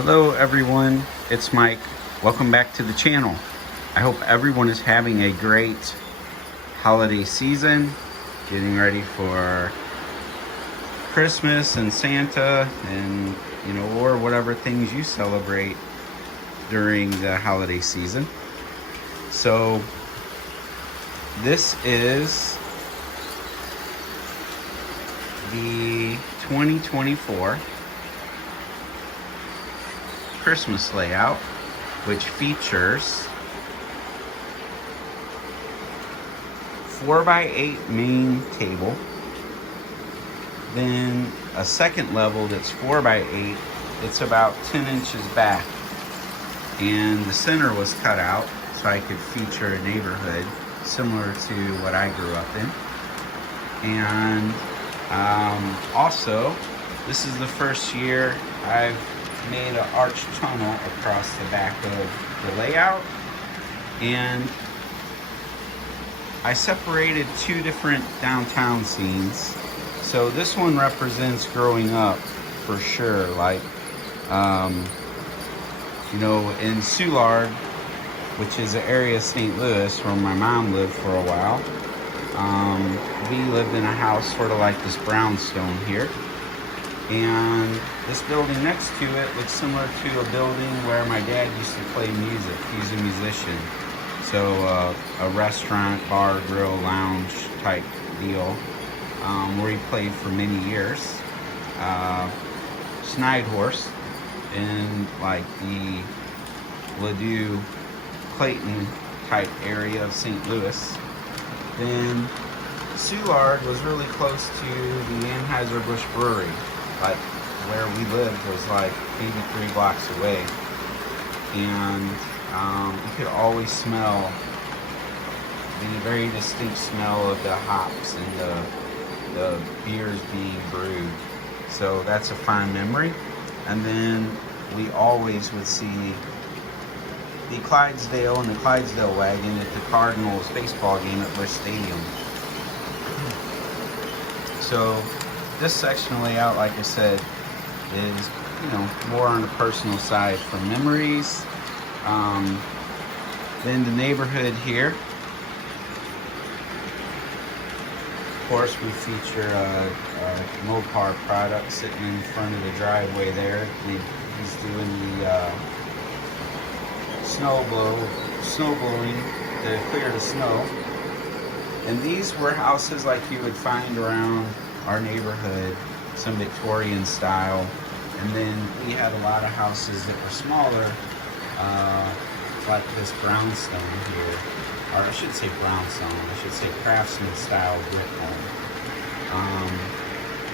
Hello everyone, it's Mike. Welcome back to the channel. I hope everyone is having a great holiday season, getting ready for Christmas and Santa and or whatever things you celebrate during the holiday season. So this is the 2024 Christmas layout, which features 4x8 main table, then a second level that's 4x8. It's about 10 inches back, and the center was cut out so I could feature a neighborhood similar to what I grew up in. And also, this is the first year I've made an arched tunnel across the back of the layout, and I separated two different downtown scenes. So this one represents growing up for sure, like in Soulard, which is an area of St. Louis where my mom lived for a while. We lived in a house sort of like this brownstone here. And this building next to it looks similar to a building where my dad used to play music. He's a musician. So a restaurant, bar, grill, lounge type deal, where he played for many years. Schneidhorst in like the Ladue, Clayton type area of St. Louis. Then Soulard was really close to the Anheuser-Busch Brewery. Like where we lived was like maybe 3 blocks away, and you could always smell the very distinct smell of the hops and the beers being brewed. So that's a fond memory. And then we always would see the Clydesdale and the Clydesdale wagon at the Cardinals baseball game at Busch Stadium. So this section layout, like I said, is more on the personal side for memories. Then the neighborhood here. Of course, we feature a Mopar product sitting in front of the driveway there. He's doing the snow blowing to clear the snow. And these were houses like you would find around our neighborhood, some Victorian style. And then we had a lot of houses that were smaller, like this brownstone here, or I should say brownstone, I should say craftsman style brick home.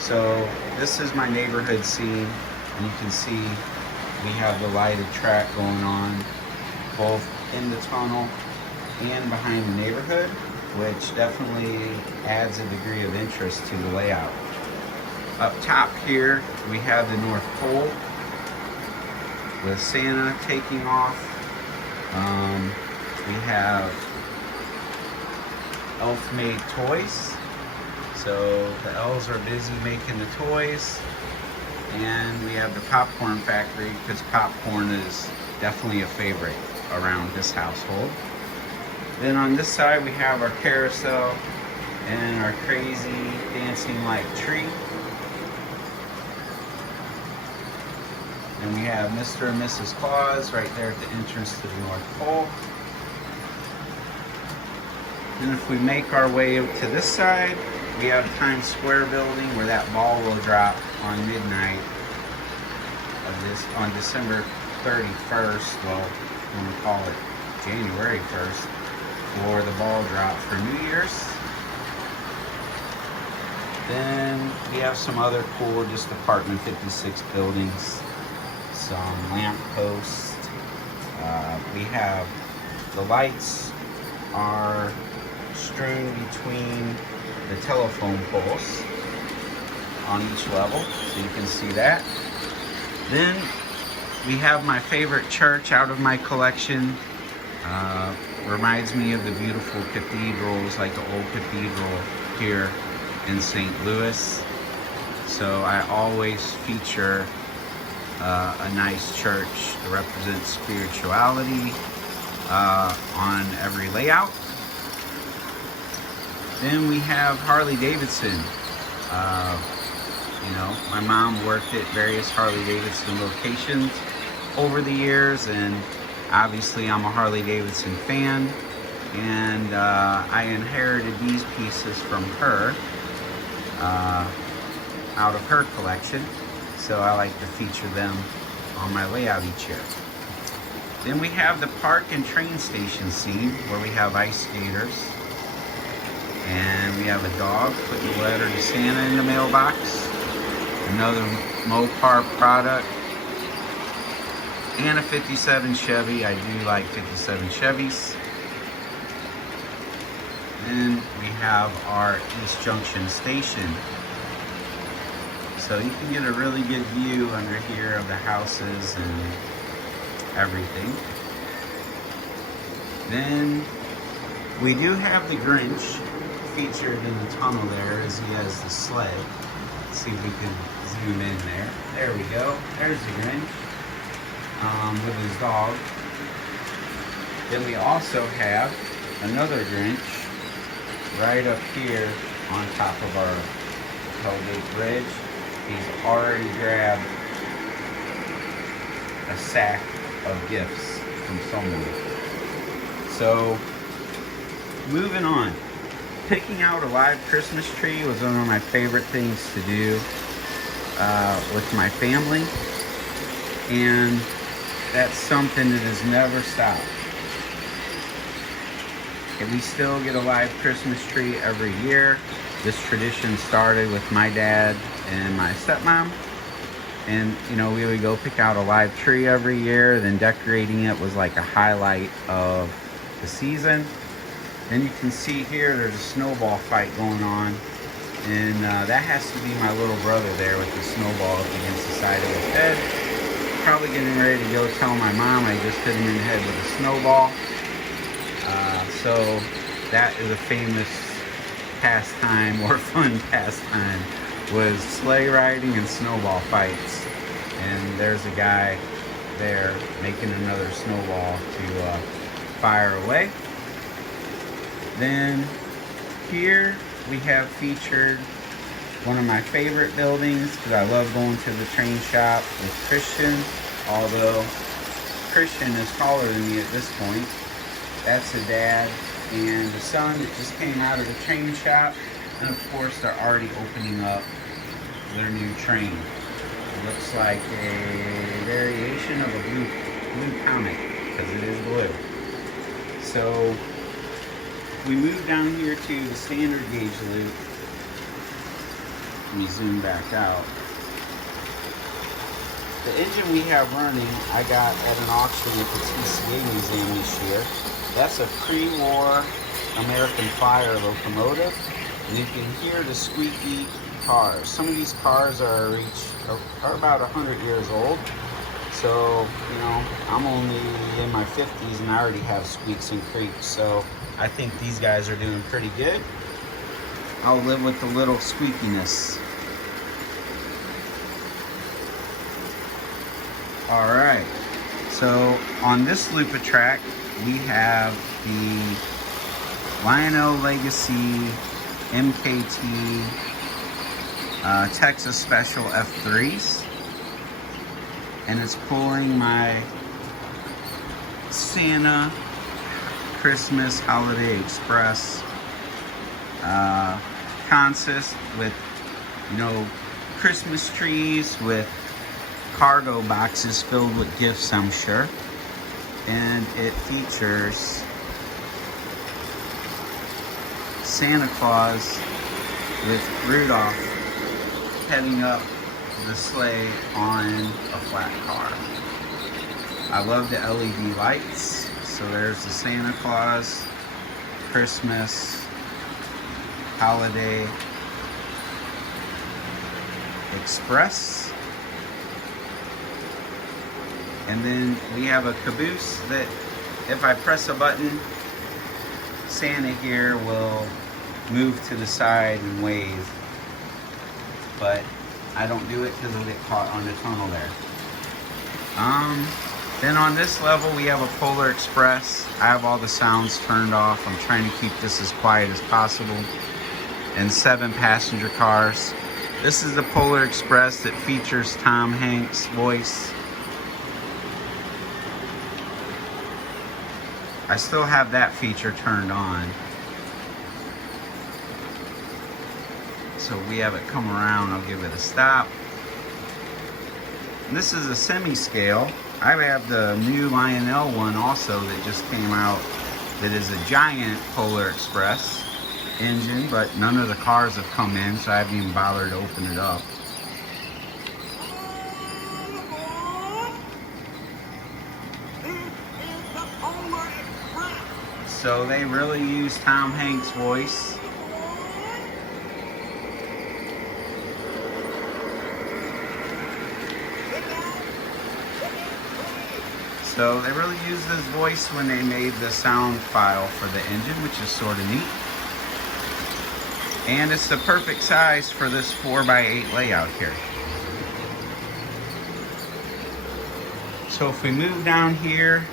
So this is my neighborhood scene, and you can see we have the lighted track going on both in the tunnel and behind the neighborhood, which definitely adds a degree of interest to the layout. Up top here, we have the North Pole with Santa taking off. We have elf-made toys. So the elves are busy making the toys. And we have the popcorn factory, because popcorn is definitely a favorite around this household. Then on this side we have our carousel and our crazy dancing light tree. And we have Mr. and Mrs. Claus right there at the entrance to the North Pole. Then if we make our way up to this side, we have Times Square building where that ball will drop on midnight on December 31st. Well, I'm going to call it January 1st. For the ball drop for New Year's. Then we have some other cool just apartment 56 buildings, some lamp posts. We have the lights are strewn between the telephone poles on each level, so you can see that. Then we have my favorite church out of my collection. Reminds me of the beautiful cathedrals, like the old cathedral here in St. Louis. So I always feature a nice church that represents spirituality on every layout. Then we have Harley Davidson. You know, my mom worked at various Harley Davidson locations over the years, and obviously I'm a Harley Davidson fan, and I inherited these pieces from her out of her collection, so I like to feature them on my layout each year. Then we have the park and train station scene where we have ice skaters, and we have a dog putting a letter to Santa in the mailbox, another Mopar product, and a 57 Chevy. I do like 57 Chevys. Then we have our East Junction station. So you can get a really good view under here of the houses and everything. Then we do have the Grinch featured in the tunnel there, as he has the sleigh. Let's see if we can zoom in there. There we go. There's the Grinch with his dog. Then we also have another Grinch right up here on top of our Tollgate Bridge. He's already grabbed a sack of gifts from someone. So, moving on. Picking out a live Christmas tree was one of my favorite things to do with my family. And that's something that has never stopped. And we still get a live Christmas tree every year. This tradition started with my dad and my stepmom. And, you know, we would go pick out a live tree every year. Then decorating it was like a highlight of the season. Then you can see here there's a snowball fight going on. And that has to be my little brother there with the snowball up against the side of his head. Probably getting ready to go tell my mom I just hit him in the head with a snowball. So that is a famous pastime or fun pastime, was sleigh riding and snowball fights. And there's a guy there making another snowball to fire away. Then here we have featured one of my favorite buildings, because I love going to the train shop with Christian, although Christian is taller than me at this point. That's the dad and the son that just came out of the train shop, and of course they're already opening up their new train. It looks like a variation of a blue comet, because it is blue. So we move down here to the standard gauge loop. Let me zoom back out. The engine we have running, I got at an auction at the TCA Museum this year. That's a pre-war American Fire locomotive, and you can hear the squeaky cars. Some of these cars are about 100 years old. So, you know, I'm only in my 50s and I already have squeaks and creaks. So I think these guys are doing pretty good. I'll live with the little squeakiness. All right, so on this loop of track, we have the Lionel Legacy MKT Texas Special F3s, and it's pulling my Santa Christmas Holiday Express consist with, you know, Christmas trees with cargo boxes filled with gifts, I'm sure. And it features Santa Claus with Rudolph heading up the sleigh on a flat car. I love the LED lights. So there's the Santa Claus Christmas Holiday Express. And then we have a caboose that if I press a button, Santa here will move to the side and wave. But I don't do it because I'll get caught on the tunnel there. Then on this level we have a Polar Express. I have all the sounds turned off. I'm trying to keep this as quiet as possible. And 7 passenger cars. This is the Polar Express that features Tom Hanks' voice. I still have that feature turned on. So we have it come around, I'll give it a stop. And this is a semi-scale. I have the new Lionel one also that just came out that is a giant Polar Express engine, but none of the cars have come in, so I haven't even bothered to open it up. So they really use Tom Hanks' voice. So they really used his voice when they made the sound file for the engine, which is sort of neat. And it's the perfect size for this 4x8 layout here. So if we move down here,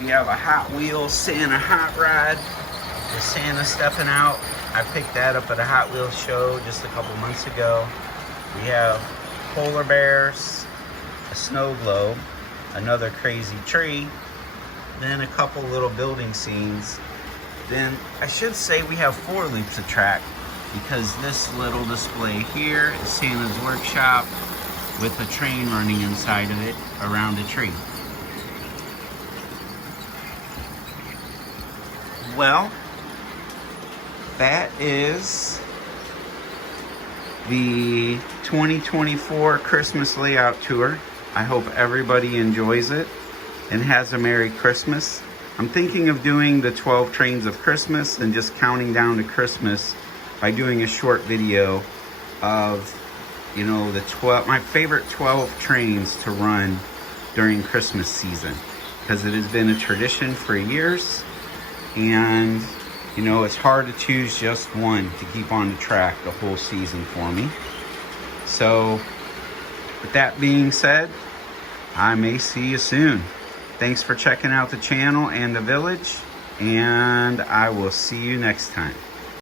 we have a Hot Wheels Santa hot rod with Santa stepping out. I picked that up at a Hot Wheels show just a couple months ago. We have polar bears, a snow globe, another crazy tree, then a couple little building scenes. Then I should say we have 4 loops of track because this little display here is Santa's workshop with a train running inside of it around a tree. Well, that is the 2024 Christmas layout tour. I hope everybody enjoys it and has a Merry Christmas. I'm thinking of doing the 12 trains of Christmas and just counting down to Christmas by doing a short video of, you know, my favorite 12 trains to run during Christmas season, because it has been a tradition for years, and you know, it's hard to choose just one to keep on the track the whole season for me. So with that being said, I may see you soon. Thanks for checking out the channel and the village, and I will see you next time.